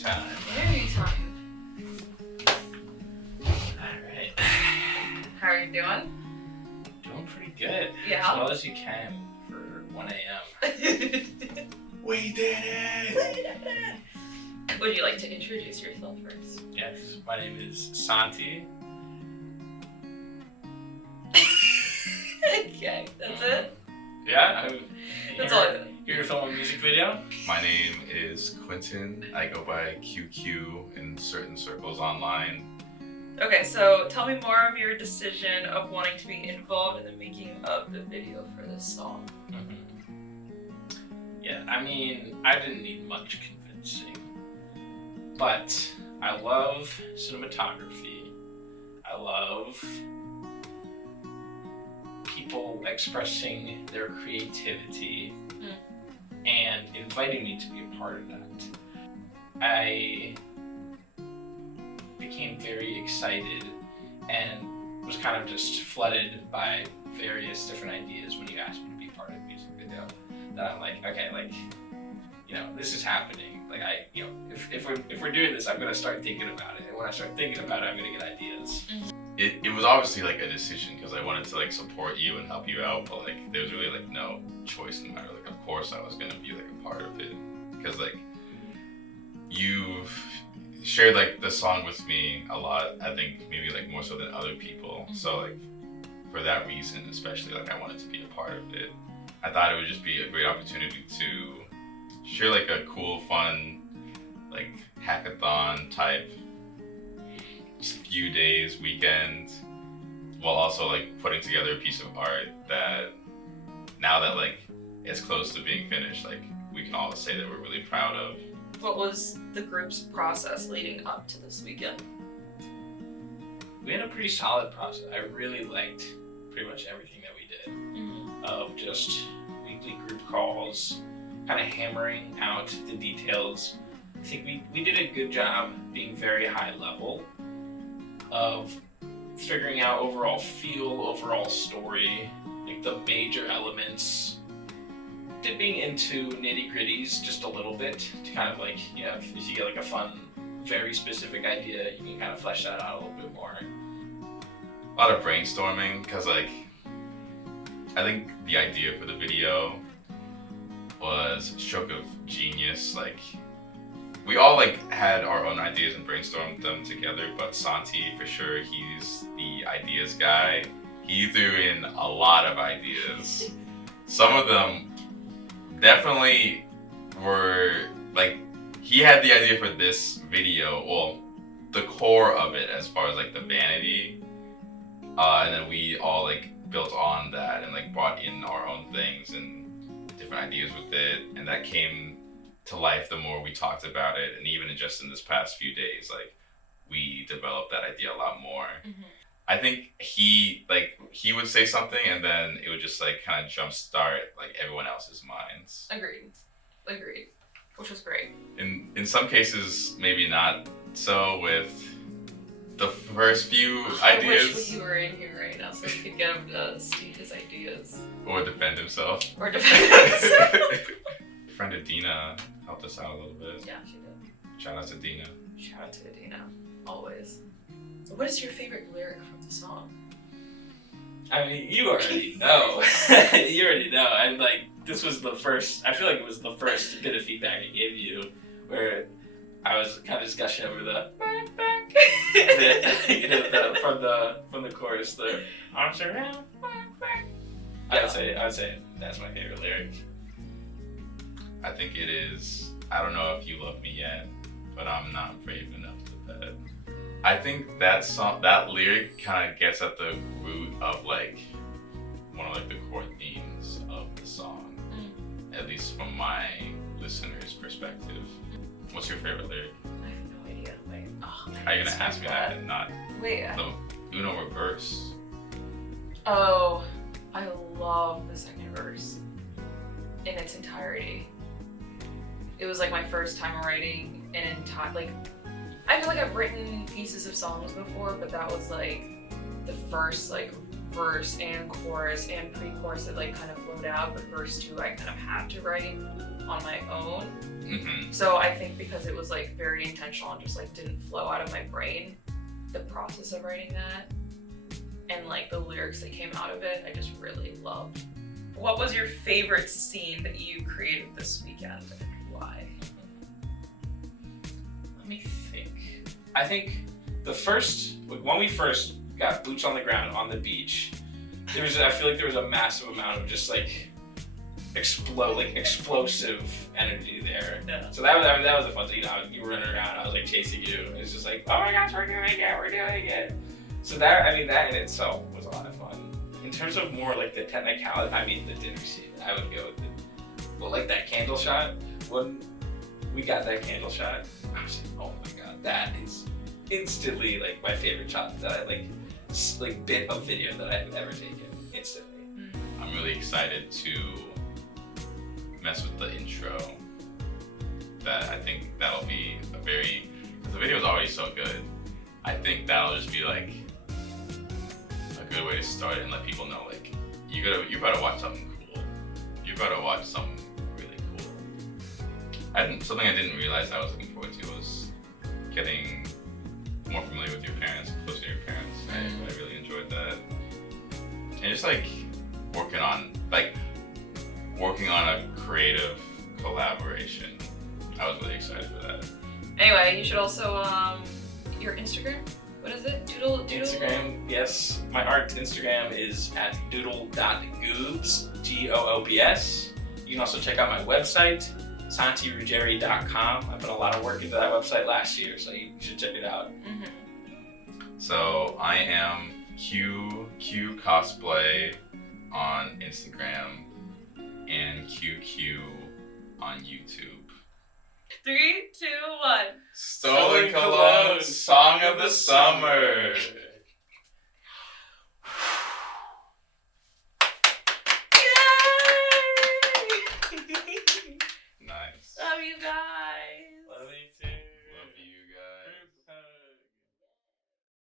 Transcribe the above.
time. Interview time. Alright. How are you doing? Doing pretty good. Yeah. As well as you can for 1 a.m. We did it! Would you like to introduce yourself first? Yes, my name is Santi. Okay, that's it? Yeah, I'm That's all I know. here to film a music video. My name is Quinten. I go by QQ in certain circles online. Okay, so tell me more of your decision of wanting to be involved in the making of the video for this song. Yeah, I mean, I didn't need much convincing, but I love cinematography. I love people expressing their creativity and inviting me to be a part of that. I became very excited and was kind of just flooded by various different ideas when you asked me to be part of a music video. That I'm like, okay, like, you know, this is happening. Like, if we're doing this, I'm gonna start thinking about it. And when I start thinking about it, I'm gonna get ideas. It was obviously like a decision because I wanted to like support you and help you out, but like there was really like no choice no matter. Like of course I was gonna be like a part of it because like you've shared like the song with me a lot. I think maybe like more so than other people. So like for that reason, especially like I wanted to be a part of it. I thought it would just be a great opportunity to share like a cool, fun, like hackathon type, just few days, weekend, while also like putting together a piece of art that now that like it's close to being finished, like we can all say that we're really proud of. What was the group's process leading up to this weekend? We had a pretty solid process. I really liked pretty much everything that we did. Of just weekly group calls, kind of hammering out the details. I think we did a good job being very high level of figuring out overall feel, overall story, like the major elements, dipping into nitty-gritties just a little bit to kind of like, you know, if you get like a fun, very specific idea, you can kind of flesh that out a little bit more. A lot of brainstorming because like I think the idea for the video was a stroke of genius. Like we all like had our own ideas and brainstormed them together, but Santi for sure, he's the ideas guy. He threw in a lot of ideas. Some of them definitely were like, he had the idea for this video, well, the core of it as far as like the vanity, and then we all like built on that and like brought in our own things and different ideas with it, and that came to life the more we talked about it. And even just in this past few days, like we developed that idea a lot more. I think he would say something and then it would just like kind of jumpstart like everyone else's minds. Agreed, which was great. In some cases maybe not so with the first few ideas. I wish you were in here right now so we could get him to state his ideas. Or defend himself. Friend Adina helped us out a little bit. Yeah, she did. Shout out to Dina. Shout out to Adina, always. What is your favorite lyric from the song? I mean, you already know. You already know. And like, this was the first, I feel like it was the first bit of feedback I gave you where I was kind of just gushing over the you know, from the chorus, the arms around. I would say that's my favorite lyric. I think it is, I don't know if you love me yet, but I'm not brave enough to bet. I think that song, that lyric kind of gets at the root of like one of like the core themes of the song, at least from my listener's perspective. What's your favorite lyric? I have no idea. Wait. Oh, How are you gonna ask me that and not Wait. the Uno reverse? Oh, I love the second verse in its entirety. It was like my first time writing an entire, like, I feel like I've written pieces of songs before, but that was like the first like verse and chorus and pre-chorus that like kind of flowed out. The first two I kind of had to write on my own. Mm-hmm. So I think because it was like very intentional and just like didn't flow out of my brain, the process of writing that and like the lyrics that came out of it, I just really loved. What was your favorite scene that you created this weekend and why? Let me think. I think when we first got boots on the ground on the beach, I feel like there was a massive amount of just like explosive energy there. Yeah. So that was a fun thing. You were running around, I was like chasing you. It's just like, oh my gosh, we're doing it. So that in itself was a lot of fun. In terms of more like the technicality, the dinner scene, I would go with it. Well, like that candle shot, when we got that candle shot, I was like, oh my god, that is instantly like my favorite shot that I like bit of video that I've ever taken instantly. I'm really excited to mess with the intro. That I think that'll be because the video is already so good. I think that'll just be like a good way to start it and let people know like you gotta watch something cool. You gotta watch something really cool. Something I didn't realize I was looking forward to was getting more familiar with your parents, closer to your parents. I really enjoyed that. And just like working on a creative collaboration. I was really excited for that. Anyway, you should also your Instagram. What is it? Doodle. Instagram, yes. My art Instagram is at doodle.goobs, GOOBS. You can also check out my website, santiruggieri.com. I put a lot of work into that website last year, so you should check it out. Mm-hmm. So I am Q Cosplay on Instagram and QQ on YouTube. 3, 2, 1. Stolen Cologne, Song of the Summer. Yay! Nice. Love you guys.